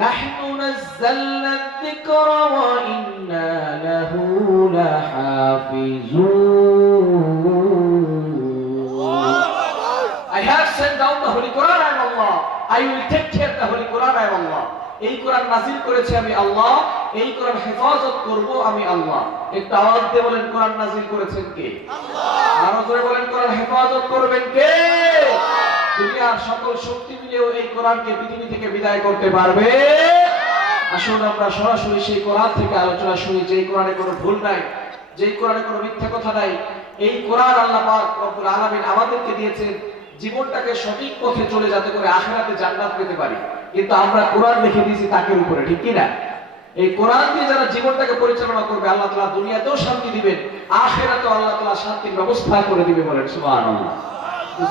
نحن نزلنا الذكر وإنا له لحافظون I have sent down the Holy Quran, I am Allah. I will take care the Holy Quran, I am Allah. এই কোরআন নাজিল করেছে আমি আল্লাহ এই কোরআন হেফাজত করব আমি আল্লাহ একটু আওয়াজ দিয়ে বলেন কোরআন নাজিল করেছেন কে আরো করে বলেন কোরআন হেফাজত করবেন কে দুনিয়ার সকল শক্তি মিলেও এই কোরআনকে পৃথিবী থেকে বিদায় করতে পারবে। আসুন আমরা সরাসরি সেই কোরআন থেকে আলোচনা শুনি যে কোরআনে কোনো ভুল নাই যে কোরআনে কোনো মিথ্যা কথা নাই, এই কোরআন আল্লাহ পাক রব্বুল আলামিন আমাদেরকে দিয়েছেন জীবনটাকে সঠিক পথে চলে যাতে করে আখেরাতে জান্নাত পেতে পারি। কিন্তু আমরা কোরআন লিখে দিয়েছি তাকের উপরে, ঠিক কি না এই কোরআন দিয়ে যারা জীবনটাকে পরিচালনা করবে, আল্লাহ তাআলা দুনিয়াতেও শান্তি দিবেন, আখেরাতেও আল্লাহ তাআলা শান্তির ব্যবস্থা করে দিবে বলেন, সুবহানাল্লাহ।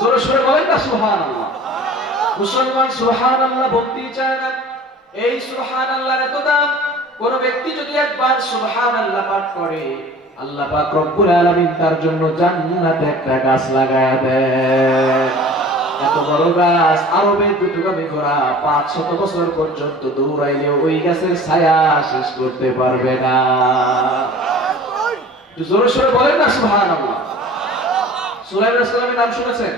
জোরে সোরে বলেন না, সুবহানাল্লাহ। মুসলমান সুবহানাল্লাহ বলতেই চায় না। এই সুবহানাল্লাহর এত দাম, কোন ব্যক্তি যদি একবার সুবহানাল্লাহ পাঠ করে, আল্লাহ পাক রব্বুল আলামিন তার জন্য জান্নাতে একটা গাছ লাগায় দেন। এত বড় গাছ পাঁচ শত বছর পর্যন্ত দৌড়াইলে ওই গাছের ছায়া শেষ করতে পারবে না। জোরে সোরে বলেন না সুলাইমান ইসলামের নাম শুনেছেন?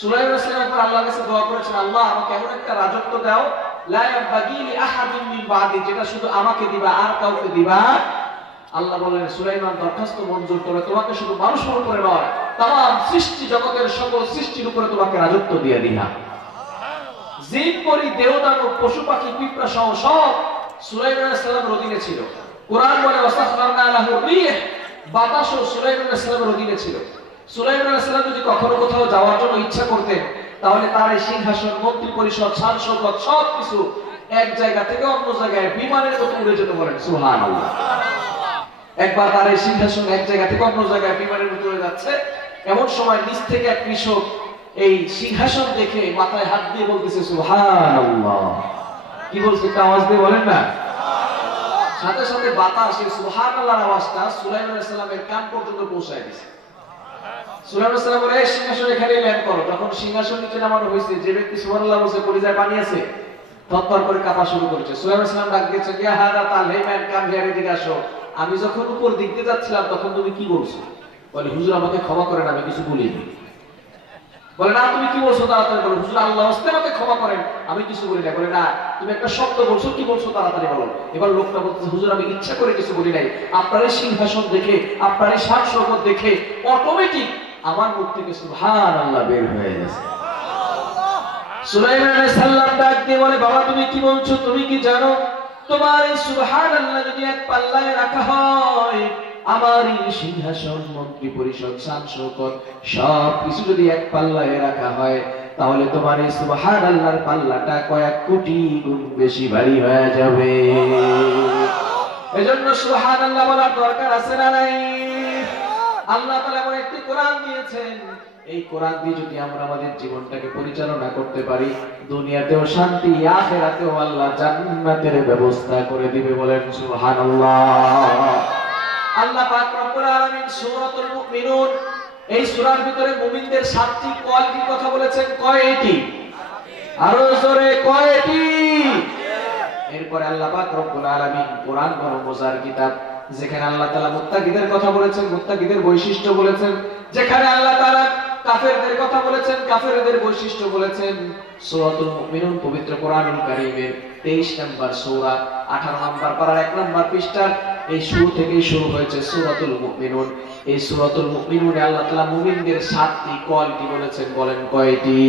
সুলাইমান ইসলাম একবার আল্লাহর কাছে দোয়া করেছেন, আল্লাহ, আমাকে এমন একটা রাজত্ব দাও যেটা শুধু আমাকে দিবা আর কাউকে দিবা। আল্লাহ বলেন, সুলাইমান, দরখাস্ত মঞ্জুর করে, তোমাকে শুধু মানুষের উপরে নয়, তাম সৃষ্টি জগতের সকল সৃষ্টির উপরে তোমাকে রাজত্ব দিয়ে দিলাম জিন, পরি দেবদানব পশু পাখি, পিঁপড়া সহ সব সুলাইমান ইসলামের অধীনে ছিল। কোরআন বলে রিহ, বাতাসও সুলাইমান ইসলামের অধীনে ছিল। এই সিংহাসন এমন সময় নিচ থেকে এক কৃষক এই সিংহাসন দেখে মাথায় হাত দিয়ে বলতেছে কি বলছে আওয়াজ দিয়ে বলেন না? সাথে সাথে বাতাস, এই সুবহানাল্লাহর আওয়াজটা সুলাইমান আলাইহিস সালামের কান পর্যন্ত পৌঁছায় দিয়েছে করো। শুরু করেছে। আমি যখন উপর দিয়ে যাচ্ছিলাম, তখন তুমি কি বলছো? বলে, হুজুর, আমাকে ক্ষমা করেন আমি কিছু বলিনি। বলে না তুমি কি বলছো তাড়াতাড়ি বলো? হুজুর আল্লাহ হস্তে আমাকে ক্ষমা করেন। আমি কিছু বলি না। বলে না তুমি একটা শব্দ বলছো কি বলছো তাড়াতাড়ি বলো? এবার লোকটা বলতেছে হুজুর আমি ইচ্ছা করে কিছু বলি নাই। আপনার এই সিংহাসন দেখে আপনার এই সাত শরবত দেখে অটোমেটিক আমার মুখ থেকে সুবহান আল্লাহ বের হয়ে গেছে। সুলাইমান আলাইহিস সালাম ডাক দিয়ে বলে বাবা তুমি কি বলছো? তুমি কি জানো? তোমার এই সুবহান আল্লাহ যদি এক পাল্লায় রাখা হয় আমার এই সিংহাসন, মন্ত্রী পরিষদ সাংসদ সব কিছু যদি এক পাল্লায় রাখা হয়, তাহলে তোমার এই সুবহান আল্লাহর পাল্লাটা কয়েক কোটি গুণ বেশি ভারী হয়ে যাবে। এজন্য সুবহান আল্লাহ বলার দরকার আছে না নাই? আল্লাহ তাআলা এমন একটি কোরআন দিয়েছেন। এই কোরআন দিয়ে যদি আমরা আমাদের জীবনটাকে পরিচালনা করতে পারি, দুনিয়াতেও শান্তি, আখেরাতেও আল্লাহ জান্নাতের ব্যবস্থা করে দিবে বলেন সুবহানাল্লাহ। আল্লাহ পাক রব্বুল আলামিন সূরাতুল মুমিনুন, এই সূরার ভিতরে মুমিনদের সাতটি কোয়ালিটির কথা বলেছেন। কয়টি? আরও জোরে, কয়টি? এরপরে আল্লাহ পাক রব্বুল আলামিন কোরআন বড় মজার কিতাব, যেখানে আল্লাহ তাআলা মুত্তাকিদের কথা বলেছেন, মুত্তাকিদের বৈশিষ্ট্য বলেছেন, যেখানে আল্লাহ তাআলা কাফেরদের কথা বলেছেন, কাফেরদের বৈশিষ্ট্য বলেছেন। সূরাতুল মুমিনুন, পবিত্র কোরআনুল কারীমের 23 নম্বর সূরা 18 নম্বর পারার 1 নম্বর পৃষ্ঠার এই শুরু থেকেই শুরু হয়েছে সূরাতুল মুমিনুন। এই সূরাতুল মুমিনুনে আল্লাহ তাআলা মুমিনদের সাতটি কোয়ালিটি বলেছেন, বলেন কয়টি?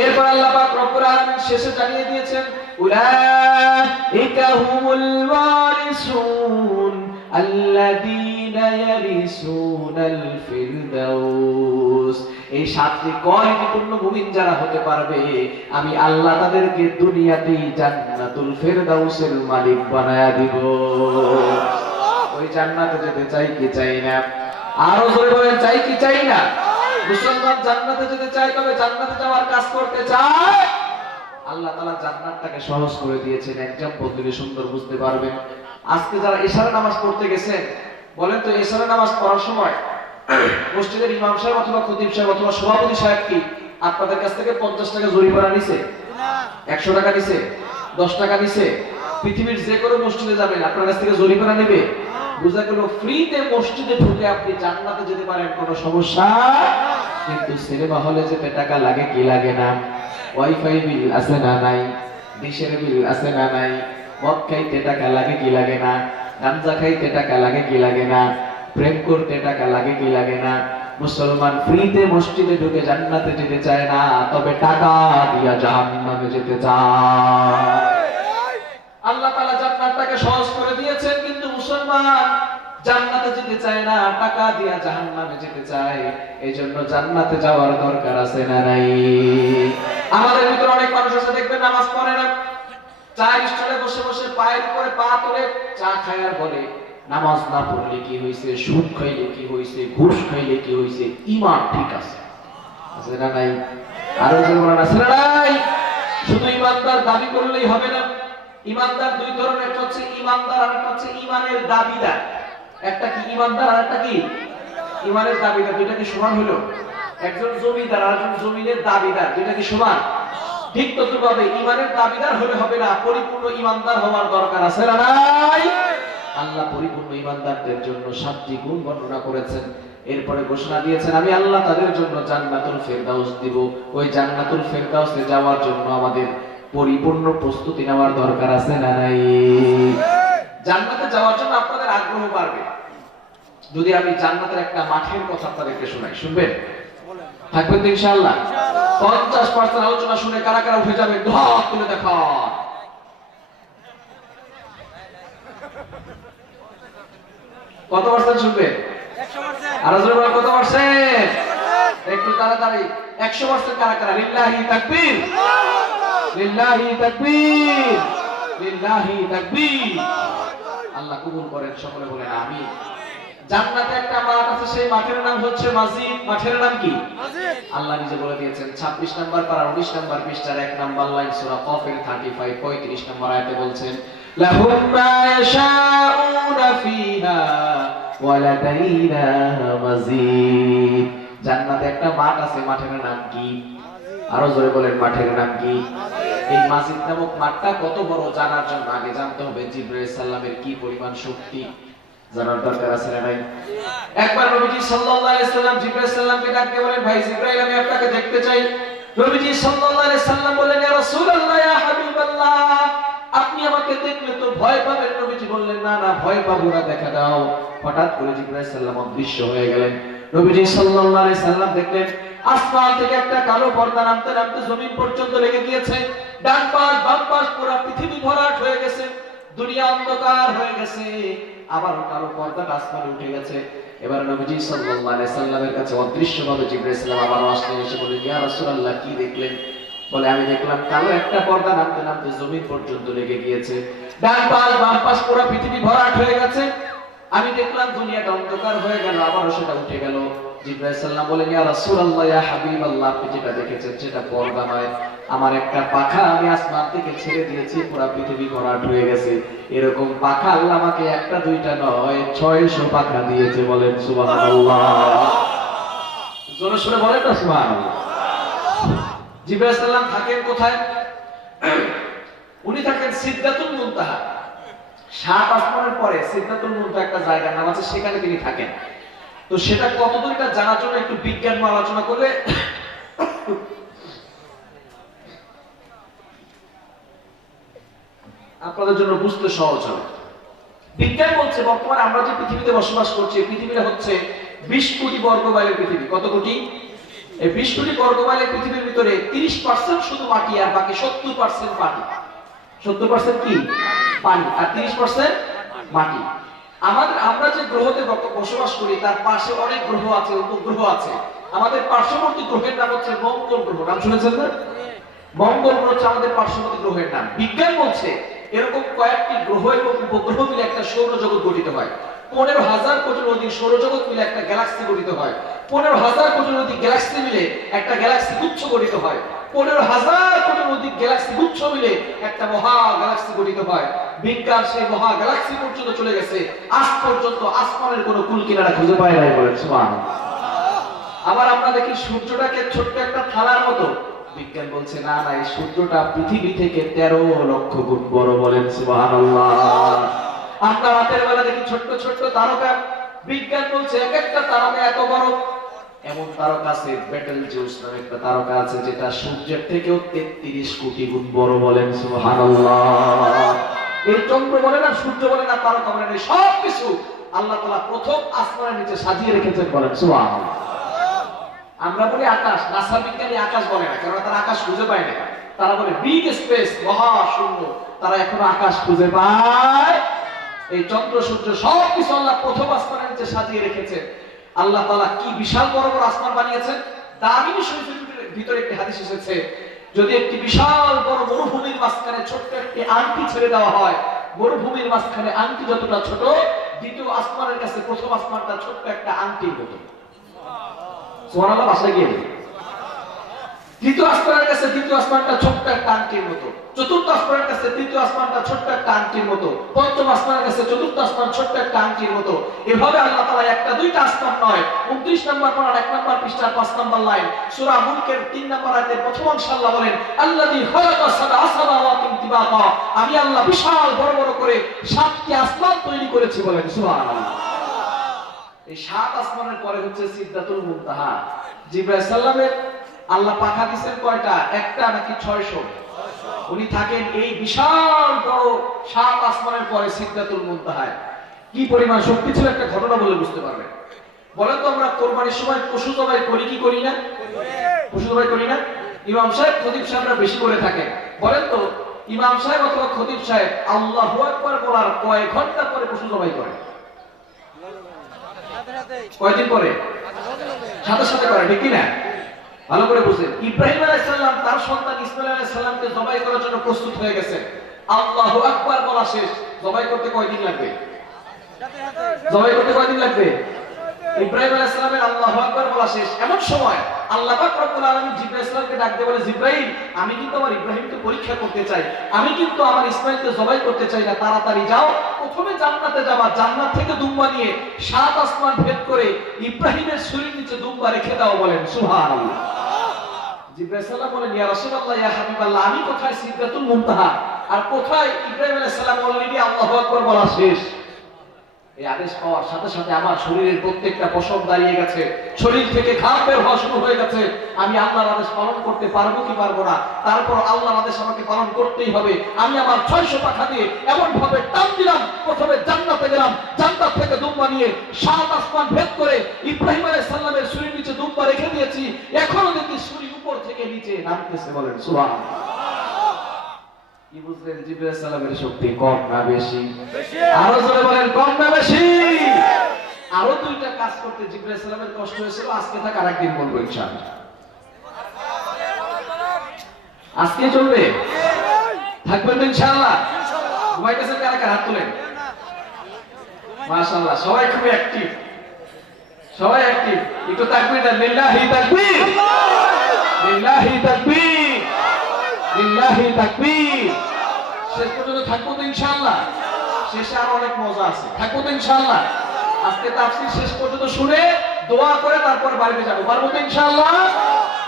এরপর আল্লাহ পাক রব্বুল আলামিন শেষে জানিয়ে দিয়েছেন, উলাইকা হুমুল ওয়ারিসুন। আল্লাযীনা ইয়ারিসুনাল ফিরদাউস এই সাতটি কোয়ালিটিপূর্ণ মুমিন যারা হতে পারবে, আমি আল্লাহ তাদেরকে দুনিয়াতেই জান্নাতুল ফিরদাউসের মালিক বানায়া দিব। ওই জান্নাতে যেতে চাই কি চাই না? আরও জোরে চাই কি চাই না? মুসলমান জান্নাতে যেতে তবে জান্নাতে যাওয়ার কাজ করতে চায়। আল্লাহ তাআলা জান্নাতটাকে সহজ করে দিয়েছেন এক্সাম্পল দিলে সুন্দর বুঝতে পারবেন। আজকে যারা ইশারা নামাজ পড়তে গেছেন বলেন তো ইশারা নামাজ পড়ার সময় মসজিদের ইমাম সাহেব অথবা খতিব সাহেব অথবা সভাপতি সাহেব কি আপনাদের কাছ থেকে পঞ্চাশ টাকা জরিমানা নিছে? একশো টাকা নিছে? দশ টাকা নিছে? পৃথিবীর যে কোনো মসজিদে যাবেন, আপনার কাছ থেকে জরিমানা নেবে? বোঝা গেল, ফ্রিতে মসজিদে ঢুকে আপনি জান্নাতে যেতে পারেন, কোনো সমস্যা কিন্তু সিনেমা হলে যেতে টাকা লাগে, কি লাগে না? ওয়াইফাই বিল আছে না নাই? ডিশের বিল আছে না নাই? মদ খাইতে টাকা লাগে কি লাগে না? গাঞ্জা খাইতে টাকা লাগে কি লাগে না? প্রেম করতে টাকা লাগে কি লাগে না? মুসলমান ফ্রিতে মসজিদে ঢুকে জান্নাতে যেতে চায় না, তবে টাকা দিয়া জাহান্নামে যেতে চায়। আল্লাহ তাআলা জান্নাতটাকে সহজ করে দিয়েছেন, কিন্তু মুসলমান জান্নাতে যেতে চায় না, টাকা দিয়া জাহান্নামে যেতে চায়। এই জন্য জান্নাতে যাওয়ার দরকার আছে না নাই? আমাদের ভিতরে অনেক মানুষ আছে, দেখবেন নামাজ পড়ে না। চা স্টলে বসে বসে পায়ের উপরে পা তুলে চা খায় আর বলে, নামাজ না পড়লে কি হয়েছে সুদ খাইলে কি হয়েছে ঘুষ খাইলে কি হয়েছে ইমান ঠিক আছে। আছে না নাই? আরও যে বলেন, আছে না নাই? শুধু ইমানদার দাবি করলেই হবে না। ইমানদার দুই ধরনের একটা হচ্ছে ইমানদার আর একটা হচ্ছে ইমানের দাবিদার। একটা কি ইমানদার আর একটা কি? ইমানের দাবিদার, দুইটা কি সমান হলো একজন জমিদার আর একজন জমিনের দাবিদার, দুইটা কি সমান? ঠিক তদ্রুপভাবে ইমানের দাবিদার হলে হবে না, পরিপূর্ণ ইমানদার হওয়ার দরকার আছে না নাই? আল্লাহ পরিপূর্ণ ইমানদারদের জন্য সাতটি গুণ বর্ণনা করেছেন। এরপরে ঘোষণা দিয়েছেন, আমি আল্লাহ তাদের জন্য জান্নাতুল ফেরদাউস দিব। ওই জান্নাতুল ফেরদাউসে যাওয়ার জন্য আমাদের পরিপূর্ণ প্রস্তুতি নেওয়ার দরকার আছে না নাই? জান্নাতে যাওয়ার জন্য আপনাদের আগ্রহ বাড়বে। যদি আমি জান্নাতের একটা মাঠের কথা আপনাদেরকে শোনাই, শুনবেন? থাকবেন ইনশাআল্লাহ? পঞ্চাশ পার্সেন্ট আলোচনা শুনে কারা কারা উঠে যাবে ধপ তুলে দেখা। কত পার্সেন্ট শুনবে? আরও জোরে বলেন কত পার্সেন্ট? একটু তাড়াতাড়ি। একশো পার্সেন্ট কারা কারা? লিল্লাহি তাকবীর। লিল্লাহি তাকবীর। লিল্লাহি তাকবীর। আল্লাহ কবুল করেন সকলে বলেন আমিন। জান্নাতে একটা মাঠ আছে সেই মাঠের নাম হচ্ছে মসজিদ মাঠের নাম কি? আল্লাহ নিজে বলে দিয়েছেন 26 নাম্বার পারা 19 নাম্বার পৃষ্ঠার এক নাম্বার লাইন সূরা কফের 35 35 নাম্বার আয়াতে বলছেন লাহুম মা ইয়াশাউনা ফিহা ওয়া লাদাইনা মাজিদ। জান্নাতে একটা মাঠ আছে মাঠের নাম কি? আরও জোরে বলেন মাঠের নাম কি? এই মাসিদ নামক মাঠটা কত বড় জানার জন্য আগে জানতে হবে জিব্রাইল সাল্লামের কি পরিমাণ শক্তি? জানার দরকার আছে না ভাই? একবার নবীজি সাল্লাল্লাহু আলাইহি সাল্লাম, জিব্রাইল সাল্লামকে ডাক দিয়ে বলেন, ভাই জিব্রাইল, আমি আপনাকে দেখতে চাই। নবীজি সাল্লাল্লাহু আলাইহি সাল্লাম বলেন ইয়া রাসূলুল্লাহ, ইয়া হাবিবাল্লাহ, আপনি আমাকে দেখলে তো ভয় পাবেন। নবীজি বললেন, না না, ভয় পাবো না, দেখা দাও। হঠাৎ করে জিব্রাইল সাল্লাম অদৃশ্য হয়ে গেলেন। নবীজি সাল্লাল্লাহু আলাইহি সাল্লাম দেখলেন, আসমান থেকে একটা কালো পর্দা নামতে নামতে জমিন পর্যন্ত লেগে গিয়েছে। ডান পাশ, বাম পাশ পুরো পৃথিবী ভরাট হয়ে গেছে। দুনিয়া অন্ধকার হয়ে গেছে। আবার কালো পর্দা আসমানে উঠে গেছে। এবার নবীজি সাল্লাল্লাহু আলাইহি সাল্লামের কাছে অদৃশ্যভাবে জিবরাইল সাল্লাম আবার আসলেন, এসে বললেন, ইয়া রাসূলুল্লাহ, কি দেখলেন? বলে, আমি দেখলাম কালো একটা পর্দা নামতে নামতে জমিন পর্যন্ত লেগে গিয়েছে। ডান পাশ, বাম পাশ পুরো পৃথিবী ভরাট হয়ে গেছে। আমি দেখলাম দুনিয়াটা অন্ধকার হয়ে গেল আবার সেটা উঠে গেল। জিব্রাইল সাল্লাম বলেন, ইয়া রাসূলুল্লাহ, ইয়া হাবিবাল্লাহ, আপনি যেটা দেখেছেন সেটা নয়। আমার একটা পাখা আমি আসমান থেকে ছেড়ে দিয়েছি পৃথিবী গেছে। এরকম পাখা আল্লাহ আমাকে একটা, দুইটা নয়, ছয়শো পাখা দিয়েছে বলেন, সুবহানাল্লাহ। জোরে বলেন না, সুবহানাল্লাহ। থাকেন কোথায়? উনি থাকেন সিদ্ধাতুল মুনতাহা। সাত আসমানের পরে সিদ্ধাতুল মুনতাহা একটা জায়গার নাম আছে, সেখানে তিনি থাকেন। তো সেটা কতদূর এটা জানার জন্য একটু বিজ্ঞান আলোচনা করলে আপনাদের জন্য বুঝতে সহজ হবে। বিজ্ঞান বলছে, বর্তমানে আমরা যে পৃথিবীতে বসবাস করছি পৃথিবীটা হচ্ছে বিশ কোটি বর্গ মাইলের পৃথিবী। কত কোটি? এই বিশ কোটি বর্গ মাইলের পৃথিবীর ভিতরে তিরিশ পার্সেন্ট শুধু মাটি আর বাকি সত্তর পার্সেন্ট পানি। সত্তর পার্সেন্ট কি? পানি। আর তিরিশ পার্সেন্ট মাটি। আমাদের, আমরা যে গ্রহতে বসবাস করি, তার পাশে অনেক গ্রহ আছে, উপগ্রহ আছে। আমাদের পার্শ্ববর্তী গ্রহের নাম হচ্ছে মঙ্গল গ্রহ। নাম শুনেছেন না? মঙ্গল গ্রহ হচ্ছে আমাদের পার্শ্ববর্তী গ্রহের নাম। বিজ্ঞান বলছে, এরকম কয়েকটি গ্রহ এবং উপগ্রহ মিলে একটা সৌরজগৎ গঠিত হয়। পনেরো হাজার কোটির অধিক সৌরজগৎ মিলে একটা গ্যালাক্সি গঠিত হয়। পনেরো হাজার কোটির অধিক গ্যালাক্সি মিলে একটা গ্যালাক্সি গুচ্ছ গঠিত হয়। পনেরো হাজার কোটির অধিক গ্যালাক্সি গুচ্ছ মিলে একটা মহা গ্যালাক্সি গঠিত হয়। বিজ্ঞান সেই মহা গ্যালাক্সি পর্যন্ত চলে গেছে। আজ পর্যন্ত আসমানের কোনো কুল কিনারা খুঁজে পায় নাই বলেন আবার আমরা দেখি সূর্যটাকে ছোট্ট একটা থালার মতো। বিজ্ঞান বলছে, না না, এই সূর্যটা পৃথিবী থেকে তেরো লক্ষ গুণ বড়, বলেন সুবহানাল্লাহ বেলা দেখি ছোট্ট ছোট্ট তারকা। বিজ্ঞান বলছে, এক একটা তারকা এত বড়। এমন তারকা আছে ব্যাটেল নামে একটা তারকা আছে, যেটা সূর্যের থেকেও তেত্রিশ কোটি গুণ বড়, বলেন এই চন্দ্র বলে না, সূর্য বলে না, তারকা বলে না, সব কিছু আল্লাহ তাআলা প্রথম আসমানের নিচে সাজিয়ে রেখেছেন বলেন, সুবহানাল্লাহ। আমরা বলি আকাশ, নাসা বিজ্ঞানী আকাশ বলে না কারণ তারা আকাশ খুঁজে পায় না তারা বলে বিগ স্পেস মহাশূন্য তারা এখনও আকাশ খুঁজে পায় এই চন্দ্র, সূর্য সব কিছু আল্লাহ প্রথম আসমানের নিচে সাজিয়ে রেখেছে আল্লাহ তালা কি বিশাল বড় বড় আসমান বানিয়েছেন? দামিনী শরীফের ভিতরে একটি হাদিস এসেছে যদি একটি বিশাল বড় মরুভূমির মাঝখানে ছোট্ট একটি আংটি ছেড়ে দেওয়া হয়, মরুভূমির মাঝখানে আংটি যতটা ছোট, দ্বিতীয় আসমানের কাছে প্রথম আসমানটা ছোট্ট একটা আংটির মতো। বাসায় গিয়ে তৃতীয় আসমানের কাছে দ্বিতীয় আসমানটা ছোট্ট একটা আংটির মতো। চতুর্থ আসমানের কাছে, তৃতীয় আসমানটা ছোট্ট মতো, পঞ্চম আসমানের কাছে চতুর্থ আসমান ছোট্ট মতো। এভাবে আল্লাহ তাআলা একটা, দুইটা আসমান নয় 29 নম্বর পারার এক নম্বর পৃষ্ঠার পাঁচ নম্বর লাইন। সূরা তিন নম্বর আয়াতের প্রথম অংশ আল্লাহ বলেন তিবাকা আমি আল্লাহ বিশাল বড় বড় করে সাতটি আসমান তৈরি করেছি বলেন এই সাত আসমানের পরে হচ্ছে সিদ্ধাতুল জিব্রাইল সাল্লামের আল্লাহ পাখা দিয়েছেন কয়টা? একটা নাকি ছয়শো? উনি থাকেন এই বিশাল বড় সাত আসমানের পরে সিদ্ধাতুল মুনতাহায়। কি পরিমাণ শক্তি ছিল একটা ঘটনা বলে বুঝতে পারবেন? বলেন তো আমরা কোরবানির সময় পশু জবাই করি কি করি না? পশু জবাই করি না? ইমাম সাহেব, খতিব সাহেবরা বেশি করে থাকেন। বলেন তো, ইমাম সাহেব অথবা খতিব সাহেব আল্লাহু আকবার বলার কয় ঘণ্টা পরে পশু জবাই করে। কয়দিন পরে? সাথে সাথে করে, ঠিক কি না ভালো করে বুঝেন ইব্রাহিম আলাইহিস সালাম তার সন্তান ইসমাইল আলাইহিস সালামকে জবাই করার জন্য প্রস্তুত হয়ে গেছে। আল্লাহু আকবার বলা শেষ। জবাই করতে কয়দিন লাগবে? জবাই করতে কয়দিন লাগবে? ইব্রাহিম আল্লাহু আকবার বলা শেষ। এমন সময় আল্লাহ পাক রব্বুল আলামিন জিব্রাইল সালামকে ডাক দিয়ে বলে আমি কিন্তু আমার ইব্রাহিমকে পরীক্ষা করতে চাই। আমি কিন্তু আমার ইসমাইলকে জবাই করতে চাই না। তাড়াতাড়ি যাও। প্রথমে জান্নাতে যাবা। জান্নাত থেকে দুম্বা নিয়ে সাত আসমান ভেদ করে ইব্রাহিমের শরীর নিচে দুম্বা রেখে দাও বলেন। সুবহানাল্লাহ। জিব্রাইল সালাম বলেন, ইয়া রাসূলুল্লাহ, ইয়া হাবিবাল্লাহ, আমি কোথায় মুনতাহা? আর কোথায় ইব্রাহিম আলাইহিস সালাম অলরেডি আল্লাহু আকবার বলা শেষ? এই আদেশ পাওয়ার সাথে সাথে আমার শরীরের প্রত্যেকটা দাঁড়িয়ে গেছে। শরীর থেকে বের হওয়া শুরু হয়ে গেছে। আমি আল্লাহর আদেশ পালন করতে পারব কি পারব না? তারপর আল্লাহর আদেশ আমাকে পালন করতেই হবে। আমি আমার ছয়শো পাখা দিয়ে এমন ভাবে টান দিলাম, প্রথমে জান্নাতে গেলাম। জান্নাত থেকে দুম্বা নিয়ে সাত আসমান ভেদ করে ইব্রাহিম আলাইহিস সালামের শরীর নিচে দুম্বা রেখে দিয়েছি এখনও দেখি শরীর উপর থেকে নিচে নামতেছে বলেন সুবহানাল্লাহ। কি বুঝলেন জিব্রাইল সালামের শক্তি কম না বেশি? আরও জোরে বলেন কম না বেশি? আরও দুইটা কাজ করতে জিব্রাইল সালামের কষ্ট হয়েছিল আজকে থাক আরেকদিন বলব ইনশাআল্লাহ। আজকে চলবে? থাকবেন তো ইনশাআল্লাহ? ঘুমাইতেছেন কারা কারা? হাত তোলেন। মাশাআল্লাহ সবাই খুবই অ্যাক্টিভ সবাই অ্যাক্টিভ একটু তাকবীর লিল্লাহি তাকবীর। লিল্লাহি তাকবীর লিল্লাহি তাকবীর। শেষ পর্যন্ত থাকব তো ইনশাআল্লাহ। শেষে আরও অনেক মজা আছে। থাকব তো ইনশাআল্লাহ। আজকে তাফসীর শেষ পর্যন্ত শুনে দোয়া করে তারপরে বাড়িতে যাব। পারব তো ইনশাআল্লাহ?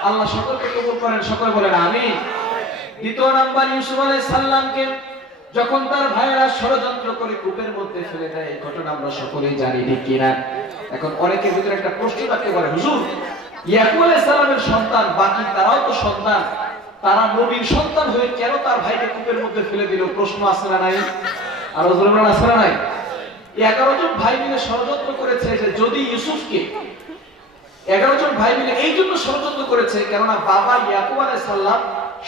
আল্লাহ সকলকে কবুল করেন, সকলে বলেন আমিন। দ্বিতীয় নাম্বার, ইউসুফ আলাইহিস সালামকে যখন তার ভাইয়েরা ষড়যন্ত্র করে কূপের মধ্যে ফেলে দেয়, এই ঘটনা আমরা সকলেই জানি, ঠিক কিনা? এখন অনেকের ভিতরে একটা প্রশ্ন থাকতে পারে, হুজুর সন্তান, বাকি তারাও তো সন্তান। তারা নবীর সন্তান হয়ে কেন তার ভাইকে কূপের মধ্যে ফেলে দিল? প্রশ্ন আছে না নাই? আর আছে না নাই? এগারো জন ভাই মিলে ষড়যন্ত্র করেছে যে যদি ইউসুফকে এগারো জন ভাই মিলে এই জন্য ষড়যন্ত্র করেছে, কেননা বাবা ইয়াকুব আলাইহিস সালাম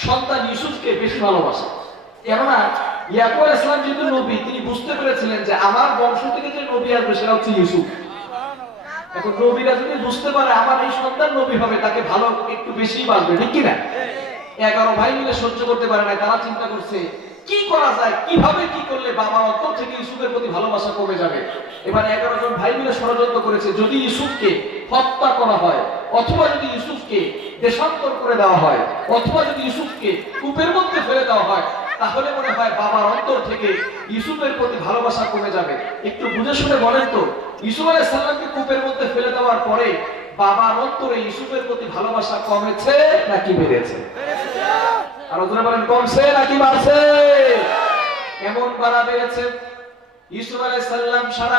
সন্তান ইউসুফকে বেশি ভালোবাসে। কেননা ইয়াকুব সালাম যেহেতু নবী, তিনি বুঝতে পেরেছিলেন যে আমার বংশ থেকে যে নবী আসবে সেটা হচ্ছে ইউসুফ। এখন নবীরা যদি বুঝতে পারে আমার এই সন্তান নবী হবে, তাকে ভালো একটু বেশি বাসবে ঠিক কি না এগারো ভাই মিলে সহ্য করতে পারে না, তারা চিন্তা করছে, কি করা যায়, কীভাবে কি করলে বাবার অন্তর থেকে ইউসুফের প্রতি ভালোবাসা কমে যাবে? এবার এগারো জন ভাই মিলে ষড়যন্ত্র করেছে, যদি ইউসুফকে হত্যা করা হয়, অথবা যদি ইউসুফকে দেশান্তর করে দেওয়া হয়, অথবা যদি ইউসুফকে কূপের মধ্যে ফেলে দেওয়া হয় তাহলে মনে হয় বাবার অন্তর থেকে ইউসুফের প্রতি ভালোবাসা কমে যাবে। একটু বুঝে শুনে বলেন তো, ইউসুফ আলাইসাল্লামকে কূপের মধ্যে ফেলে দেওয়ার পরে বাবার অন্তরে ইউসুফের প্রতি ভালোবাসা কমেছে নাকি বেড়েছে? আর ওজনে বলেন, কমছে নাকি বাড়ছে? এমন বাড়া বেড়েছে? ইসুফ আলাই সাল্লাম সারা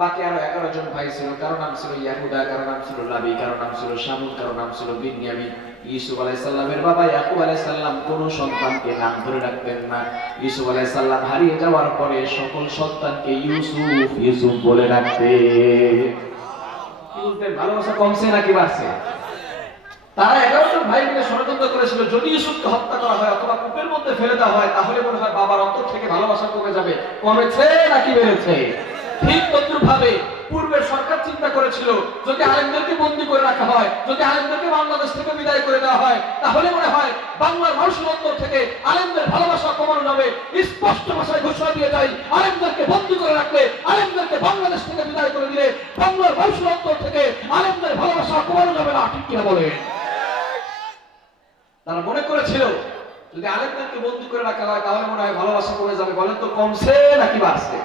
বাকি আরও এগারো জন ভাই ছিল, কারও নাম ছিল ইয়াহুদা, কারও নাম ছিল লাবি কারও নাম ছিল শামুল, কারও নাম ছিল বিনয়ামিন ইউসুফ আলাইহিস সালামের বাবা ইয়াকুব আলাইহিস সালাম কোন সন্তানকে নাম ধরে রাখতেন না। ইউসুফ আলাইহিস সালাম হারিয়ে যাওয়ার পরে সকল সন্তানকে ইউসুফ ইউসুফ বলে রাখতে ভালোবাসা কমছে নাকি বাড়ছে? তারা এগারো জন ভাই মিলে ষড়যন্ত্র করেছিল, যদি ইউসুফকে হত্যা করা হয় অথবা কূপের মধ্যে ফেলে দেওয়া হয়, তাহলে মনে হয় বাবার অন্তর থেকে ভালোবাসা কমে যাবে। কমেছে নাকি বেড়েছে? ঠিক ভাবে পূর্বের সরকার চিন্তা করেছিল, যদি আলেমদেরকে বন্দি করে রাখা হয়, যদি আলেমদেরকে বাংলাদেশ থেকে বিদায় করে দেওয়া হয়, তাহলে মনে হয় বাংলার মানুষের থেকে আলেমদের ভালোবাসা কমানো যাবে। স্পষ্ট ভাষায় ঘোষণা দিয়ে যায়, আলেমদেরকে বন্দি করে রাখলে, আলেমদেরকে বাংলাদেশ থেকে বিদায় করে দিলে বাংলার মানুষের অন্তর থেকে আলেমদের ভালোবাসা কমানো যাবে না, ঠিক কিনা বলে তারা মনে করেছিল যদি আলেমদেরকে বন্দি করে রাখা হয় তাহলে মনে হয় ভালোবাসা কমে যাবে। বলেন তো কমছে নাকি বাড়ছে?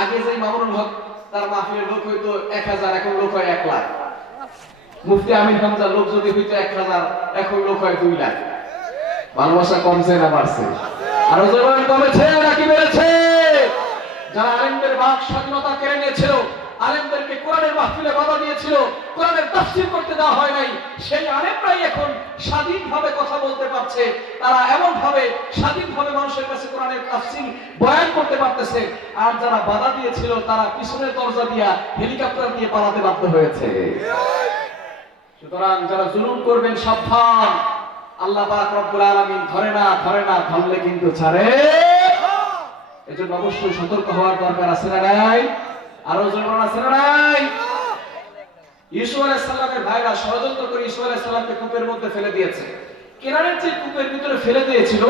আগে যে মামুনুল হক তার মাহফিলের লোক হইতো এক হাজার এখন লোক হয় এক লাখ। মুফতি আমির হামজার লোক যদি হইতো এক হাজার এখন লোক হয় দুই লাখ। ভালোবাসা কমছে না বাড়ছে? আরও জোর কমেছে নাকি বেড়েছে? যারা আলেমদের বাক স্বাধীনতা কেড়ে নিয়েছিল আলেমদেরকে কোরআনের মাহফিলে বাধা দিয়েছিল, কোরআনের তাফসীর করতে দেওয়া হয় নাই। সেই আলেমরাই এখন স্বাধীনভাবে কথা বলতে পারছে। তারা এমন ভাবে স্বাধীনভাবে মানুষের কাছে কোরআনের তাফসীর বয়ান করতে পারতেছে। আর যারা বাধা দিয়েছিল, তারা পিছনের দরজা দিয়া হেলিকপ্টার দিয়ে পালাতে বাধ্য হয়েছে। সুতরাং যারা জুলুম করবেন, সাবধান। আল্লাহ পাক রব্বুল আলামিন ধরে না ধরে না, ধরলে কিন্তু ছাড়ে। এজন্য অবশ্যই সতর্ক হওয়ার দরকার আছে না নাই? আরও জরুরি আছে নাই? ইসু ভাইরা ষড়যন্ত্র করে ইসু আলাইহিস কূপের মধ্যে ফেলে দিয়েছে। কেনারের যে কূপের ভিতরে ফেলে দিয়েছিল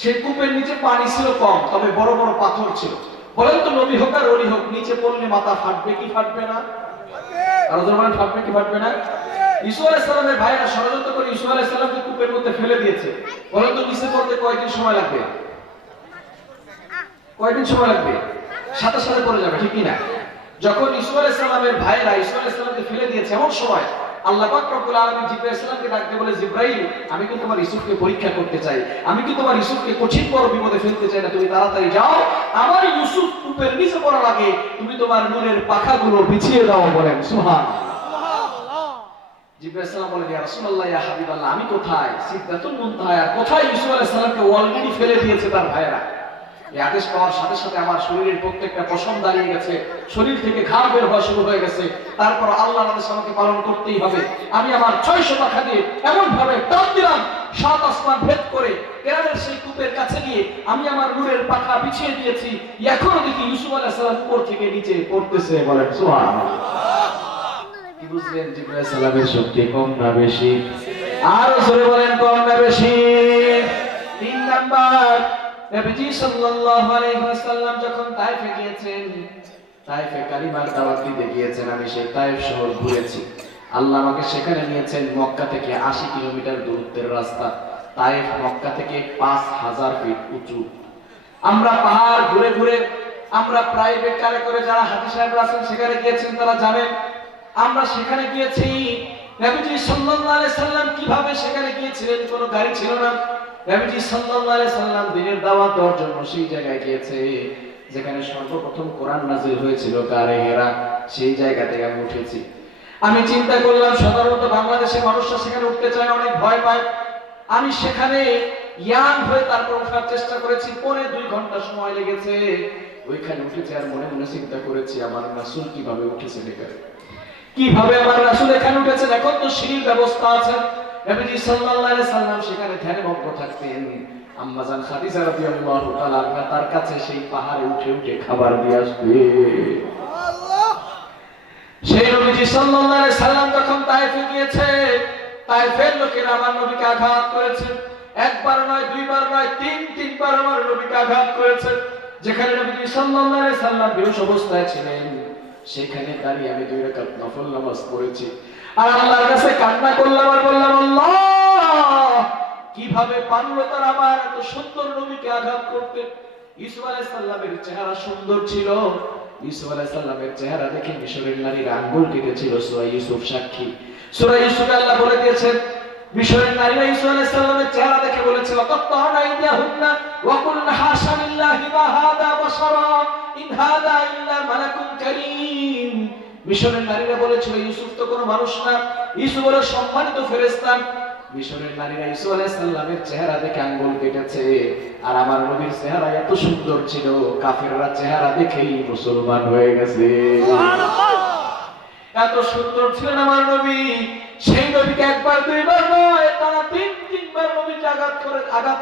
সেই কূপের নিচে পানি ছিল কম, তবে বড় বড় পাথর ছিল। বলেন তো, নবী হোক আর হোক, নিচে পড়লে মাথা ফাটবে কি ফাটবে না? জরুরি ফাটবে কি ফাটবে না? ইসু ভাইরা ষড়যন্ত্র করে ইসু কূপের মধ্যে ফেলে দিয়েছে। বলেন তো, নিচে পড়তে কয়দিন সময় লাগবে? কয়দিন সময় লাগবে? সাথে সাথে পড়ে যাবে, ঠিক না? যখন ঈশ্বর ইসলামের ভাইরা ঈশ্বর ইসলামকে ফেলে দিয়েছে, এমন সময় আল্লাহ ইসলামকে ডাকতে বলে আমি কি তোমার পরীক্ষা করতে চাই। আমি কি তোমার কঠিন বড় বিপদে ফেলতে চাই না। তুমি তাড়াতাড়ি যাও। আমার ইউসুফ কূপের নিচে পড়ার আগে তুমি তোমার নূরের পাখাগুলো বিছিয়ে দাও বলেন, সুবহান জিব্রাইল ইসলাম বলেন, ইয়া ইয়া আমি কোথায়? সিদরাতুল মুনতাহা, কোথায় আলাইহিস সালামকে অলরেডি ফেলে দিয়েছে তার ভাইরা এই আদেশ পাওয়ার সাথে সাথে আমার শরীরের প্রত্যেকটা পশম দাঁড়িয়ে গেছে। শরীর থেকে ঘাম বের হওয়া শুরু হয়ে গেছে। তারপর আল্লাহর আদেশ আমাকে পালন করতেই হবে। আমি আমার ছয়শো টাকা দিয়ে এমন ভাবে টান দিলাম, সাত আসমান ভেদ করে কেরানের সেই কূপের কাছে গিয়ে আমি আমার নূরের পাখা বিছিয়ে দিয়েছি। এখনও দেখি ইউসুফ আলাইহিস সালাম উপর থেকে নিচে পড়তেছে বলেন, সুবহানাল্লাহ। কি বুঝলেন জিব্রাইল সালামের শক্তি কম না বেশি? আরও জোরে বলেন, কম না বেশি। তিন নাম্বার নবীজি সাল্লাল্লাহু আলাইহি ওয়াসাল্লাম যখন তায়েফে গিয়েছেন তায়েফে কালিমার দাওয়াত দিতে গিয়েছেন, আমি সেই তায়েফ শহর ঘুরেছি। আল্লাহ আমাকে সেখানে নিয়েছেন মক্কা থেকে আশি কিলোমিটার দূরত্বের রাস্তা। তায়েফ মক্কা থেকে পাঁচ হাজার ফিট উঁচু। আমরা পাহাড় ঘুরে ঘুরে, আমরা প্রাইভেট কারে করে যারা হাতি সাহেবরা আছেন সেখানে গিয়েছেন, তারা জানেন, আমরা সেখানে গিয়েছি। নবীজি সাল্লাল্লাহু আলাইহি সাল্লাম কীভাবে সেখানে গিয়েছিলেন? কোনো গাড়ি ছিল না। নবীজি সাল্লাল্লাহু আলাইহি সাল্লাম দিনের দাওয়াত দেওয়ার জন্য সেই জায়গায় গিয়েছে, যেখানে সর্বপ্রথম কোরআন নাযিল হয়েছিল, গারে হেরা, সেই জায়গা থেকে আমি উঠেছি। আমি চিন্তা করলাম, সাধারণত বাংলাদেশের মানুষরা সেখানে উঠতে চায়, অনেক ভয় পায়। আমি সেখানে ইয়াং হয়ে তারপর ওঠার চেষ্টা করেছি, পরে দুই ঘণ্টা সময় লেগেছে। ওইখানে উঠেছি আর মনে মনে চিন্তা করেছি, আমার রাসূল কীভাবে উঠেছে এখানে? কীভাবে আমার রাসূল এখানে উঠেছেন? এখন তো সিঁড়ির ব্যবস্থা আছে। নবীজি সাল্লাল্লাহু সাল্লাম সেখানে ধ্যানে মগ্ন থাকতেন। আম্মা জান খাদিজা রাদিয়াল্লাহু তাআলা তার কাছে সেই পাহাড়ে উঠে উঠে খাবার দিয়ে আসবে। সেই নবীজি সাল্লাল্লাহু আলাইহি সাল্লাম যখন তায়েফে গিয়েছে তায়েফের লোকেরা আমার নবীকে আঘাত করেছে। একবার নয়, দুইবার নয়, তিন, তিনবার আমার নবীকে আঘাত করেছে। যেখানে নবীজি সাল্লাল্লাহু সাল্লাম বেহুশ অবস্থায় ছিলেন, সেখানে দাঁড়িয়ে আমি দুই রাকাত নফল নামাজ পড়েছি। আর আল্লাহর কাছে কান্না করলাম আর বললাম, আল্লাহ, কীভাবে পারল তারা আমার এত সুন্দর নবীকে আঘাত করতে? ইসু আলাইহিস সালামের চেহারা সুন্দর ছিল। ইউসুফ আলাইহিস সালামের চেহারা দেখে মিশরের নারীরা আঙ্গুল কেটেছিল, সূরা ইউসুফ সাক্ষী। সূরা ইউসুফ আল্লাহ বলে দিয়েছেন, মিশরের নারীরা ইউসুফ আলাইহিস সালামের চেহারা দেখে বলেছিল কত্তানা ইদিয়াহুন্না ওয়া কুলনা হাশা লিল্লাহি মা হাদা বাশারা, ইন হাদা ইল্লা মালাকুন কারীম। মিশরের নারীরা বলেছিল ইউসুফ তো কোনো মানুষ না। ইউসুফ হলো সম্মানিত মিশরের নারীরা ইসু আলাইহিসসালামের চেহারা দেখে আঙ্গুল কেটেছে। আর আমার নবীর চেহারা এত সুন্দর ছিল কাফেররা চেহারা দেখেই মুসলমান হয়ে গেছে। এত সুন্দর ছিলেন আমার নবী। সেই নবীকে একবার দুইবার নয় তারা তিন তিনবার নবীকে আঘাত করে আঘাত